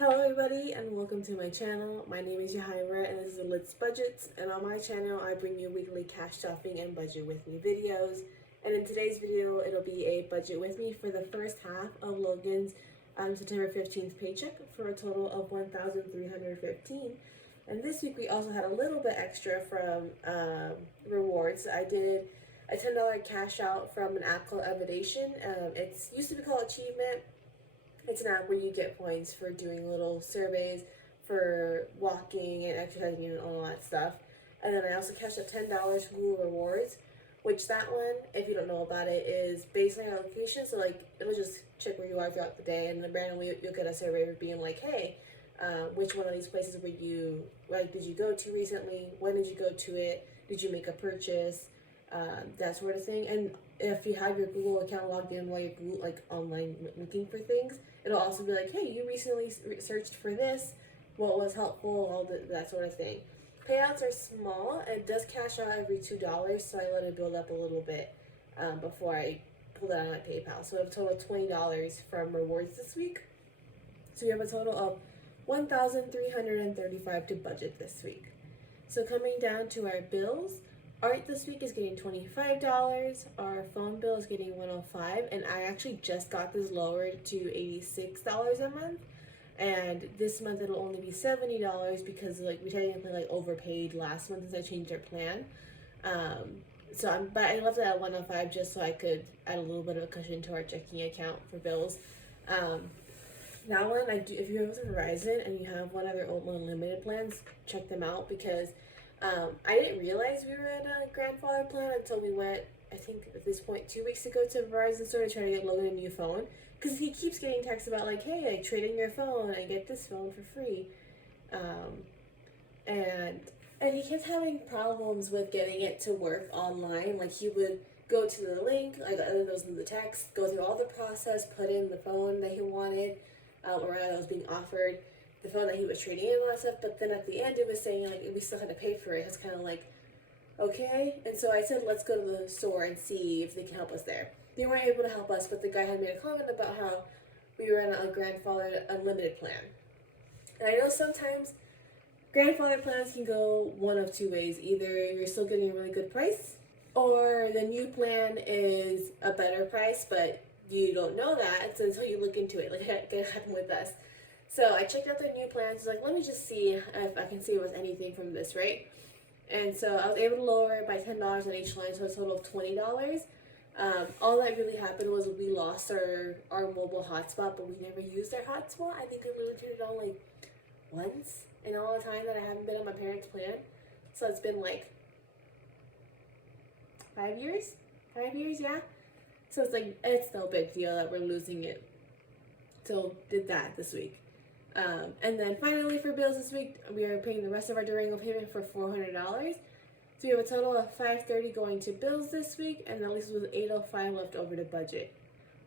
Hello everybody and welcome to my channel. My name is Yahaira and this is Let's Budgets, and on my channel I bring you weekly cash shopping and budget with me videos. And in today's video it'll be a budget with me for the first half of Logan's September 15th paycheck for a total of $1,315. And this week we also had a little bit extra from rewards. I did a $10 cash out from an app called Evidation. It's used to be called Achievement. It's an app where you get points for doing little surveys, for walking and exercising and all that stuff. And then I also cashed out $10 Google Rewards, which that one, if you don't know about it, is based on your location. So like it'll just check where you are throughout the day, and then randomly you'll get a survey for being like, hey, which one of these places did you go to recently? When did you go to it? Did you make a purchase? That sort of thing. And if you have your Google account logged in while you're Google, like online looking for things, it'll also be like, hey, you recently searched for this, what was helpful, that sort of thing. Payouts are small. It does cash out every $2, so I let it build up a little bit before I pull it out on my PayPal. So I have a total of $20 from rewards this week. So we have a total of $1,335 to budget this week. So coming down to our bills, art this week is getting $25. Our phone bill is getting $105, and I actually just got this lowered to $86 a month. And this month it'll only be $70 because like we technically overpaid last month as I changed our plan. But I left it at $105 just so I could add a little bit of a cushion to our checking account for bills. That one, if you have Verizon and you have one of their old unlimited plans, check them out, because I didn't realize we were in a grandfather plan until we went, I think at this point, 2 weeks ago to Verizon store to try to get Logan a new phone. Because he keeps getting texts about like, hey, I trade in your phone, I get this phone for free. And he kept having problems with getting it to work online. Like he would go to the link, like those in the text, go through all the process, put in the phone that he wanted, or that was being offered, the phone that he was trading in and all that stuff, but then at the end it was saying like we still had to pay for it. It's kind of like, okay. And so I said, let's go to the store and see if they can help us there. They weren't able to help us, but the guy had made a comment about how we were on a grandfather unlimited plan. And I know sometimes grandfather plans can go one of two ways. Either you're still getting a really good price, or the new plan is a better price, but you don't know that until you look into it. Like it happened with us. So I checked out their new plans. Like, let me just see if I can see if it was anything from this, right? And so I was able to lower it by $10 on each line, so a total of $20. All that really happened was we lost our mobile hotspot, but we never used our hotspot. I think we really turned it on like once in all the time that I haven't been on my parents' plan. So it's been like 5 years? 5 years, yeah. So it's like, it's no big deal that we're losing it. So did that this week. And then finally for bills this week, we are paying the rest of our Durango payment for $400. So we have a total of $530 going to bills this week, and at least with $805 left over to budget.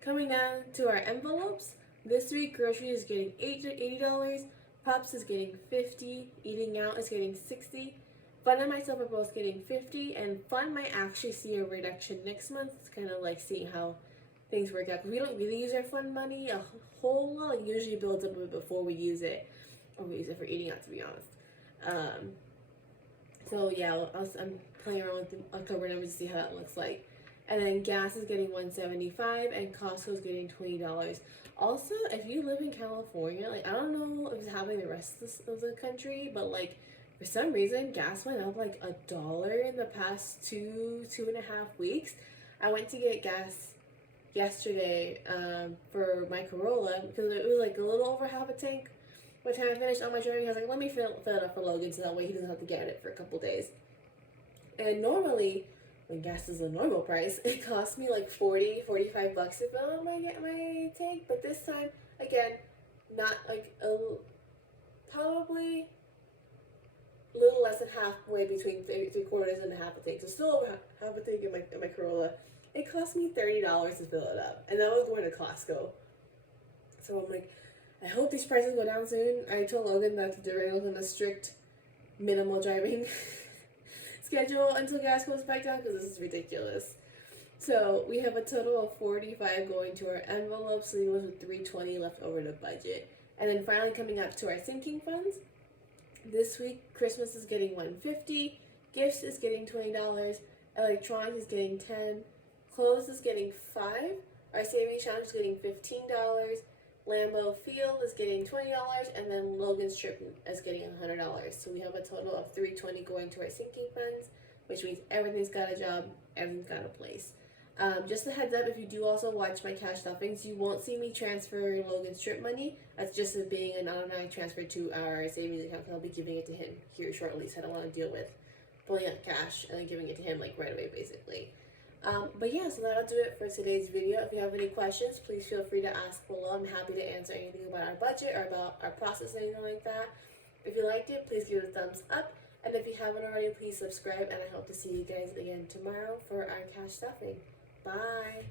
Coming down to our envelopes, this week groceries is getting $80, Pops is getting $50, eating out is getting $60, Fun and myself are both getting $50, and Fun might actually see a reduction next month. It's kind of like seeing how things work out, because we don't really use our Fun money a whole lot. Like, usually builds up a bit before we use it, or we use it for eating out, to be honest. So yeah, I'm playing around with the October numbers to see how that looks like. And then gas is getting $175, and Costco is getting $20. Also, if you live in California, like, I don't know if it's happening the rest of the country, but like, for some reason gas went up like $1 in the past two and a half weeks. I went to get gas yesterday for my Corolla, because it was like a little over half a tank. By the time I finished on my journey, I was like, let me fill it up for Logan so that way he doesn't have to get it for a couple days. And normally, when gas is a normal price, it costs me like $45 to fill up my tank. But this time, again, not like probably a little less than halfway between three quarters and a half a tank. So still over half a tank in my Corolla. It cost me $30 to fill it up, and that was going to Costco. So I'm like, I hope these prices go down soon. I told Logan that the Durango's on a strict minimal driving schedule until gas goes back down, because this is ridiculous. So we have a total of $45 going to our envelopes, leaving us with $320 left over to budget. And then finally coming up to our sinking funds. This week, Christmas is getting $150, gifts is getting $20, electronics is getting $10, clothes is getting $5, our savings challenge is getting $15, Lambeau Field is getting $20, and then Logan's trip is getting $100. So we have a total of $320 going to our sinking funds, which means everything's got a job, everything's got a place. Just a heads up, if you do also watch my cash stuffings, you won't see me transfer Logan's trip money. That's just being an automatic transfer to our savings account. I'll be giving it to him here shortly, so I don't want to deal with pulling out cash and then giving it to him like right away, basically. But yeah, so that'll do it for today's video. If you have any questions, please feel free to ask below. I'm happy to answer anything about our budget or about our process, anything like that. If you liked it, please give it a thumbs up. And if you haven't already, please subscribe. And I hope to see you guys again tomorrow for our cash stuffing. Bye.